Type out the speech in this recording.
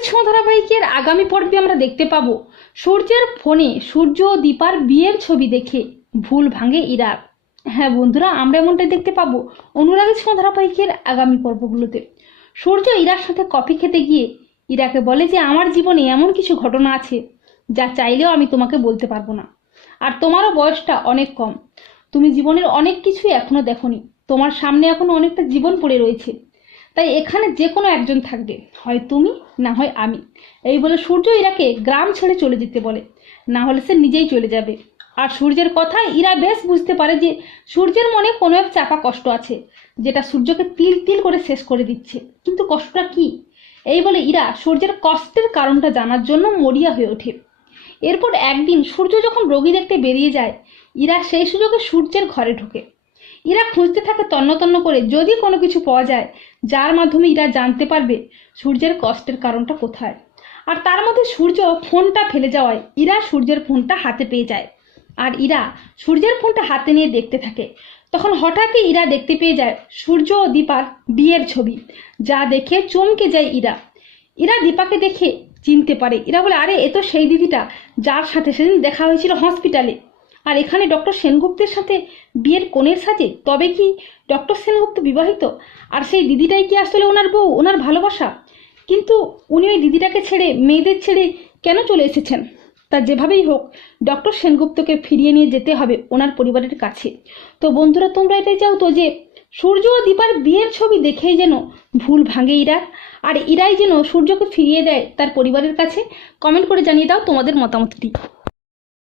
অনুরাগের ছোঁয়া ধারাবাহিকের আগামী পর্বে আমরা দেখতে পাবো। সূর্যের ফোনে সূর্য ও দীপার বিয়ের ছবি দেখে ভুল ভাঙে ইরার হ্যাঁ বন্ধুরা, আমরা এমনটাই দেখতে পাবো অনুরাগের ছোঁয়া ধারাবাহিকের আগামী পর্বগুলোতে। সূর্য ইরার সাথে কফি খেতে গিয়ে ইরাকে বলে যে, আমার জীবনে এমন কিছু ঘটনা আছে যা চাইলেও আমি তোমাকে বলতে পারব না। আর তোমারও বয়সটা অনেক কম। তুমি জীবনের অনেক কিছুই এখনও দেখোনি। তোমার সামনে এখনও অনেকটা জীবন পড়ে রয়েছে। তাই এখানে যে কোনো একজন থাকবে, হয় তুমি, না হয় আমি। এই বলে সূর্য ইরাকে গ্রাম ছেড়ে চলে যেতে বলে। না হলে সে নিজেই চলে যাবে। আর সূর্যের কথায় ইরা বেশ বুঝতে পারে যে সূর্যের মনে কোনো এক চাপা কষ্ট আছে, যেটা সূর্যকে তিল তিল করে শেষ করে দিচ্ছে। কিন্তু কষ্টটা কি? এই বলে ইরা সূর্যের কষ্টের কারণটা জানার জন্য মরিয়া হয়ে ওঠে। এরপর একদিন সূর্য যখন রোগী দেখতে বেরিয়ে যায়, ইরা সেই সুযোগে সূর্যের ঘরে ঢোকে। ইরা খুঁজতে থাকে তন্ন তন্ন করে। যদি কোনো কিছু পাওয়া যায়, যার মাধ্যমে ইরা জানতে পারবে সূর্যের কষ্টের কারণটা কোথায়। আর তার মধ্যে সূর্য ফোনটা ফেলে যাওয়ায় ইরা সূর্যের ফোনটা হাতে পেয়ে যায়। আর ইরা সূর্যের ফোনটা হাতে নিয়ে দেখতে থাকে। তখন হঠাৎই ইরা দেখতে পেয়ে যায় সূর্য ও দীপার বিয়ের ছবি, যা দেখে চমকে যায় ইরা ইরা দীপাকে দেখে চিনতে পারে। ইরা বলে, আরে, এ তো সেই দিদিটা যার সাথে সেদিন দেখা হয়েছিল হসপিটালে আর এখানে ডক্টর সেনগুপ্তের সাথে বিয়ের কোণের সাজে? তবে কি ডক্টর সেনগুপ্ত বিবাহিত? আর সেই দিদিটাই কি আসলে ওনার বউ, ওনার ভালোবাসা? কিন্তু উনি ওই দিদিটাকে ছেড়ে, মেয়েদের ছেড়ে কেন চলে এসেছেন? তা যেভাবেই হোক, ডক্টর সেনগুপ্তকে ফিরিয়ে নিয়ে যেতে হবে ওনার পরিবারের কাছে। তো বন্ধুরা, তোমরা এটাই চাও তো যে, সূর্য ও দীপার বিয়ের ছবি দেখেই যেন ভুল ভাঙে ইরার আর ইরাই যেন সূর্যকে ফিরিয়ে দেয় তার পরিবারের কাছে? কমেন্ট করে জানিয়ে দাও তোমাদের মতামতটি।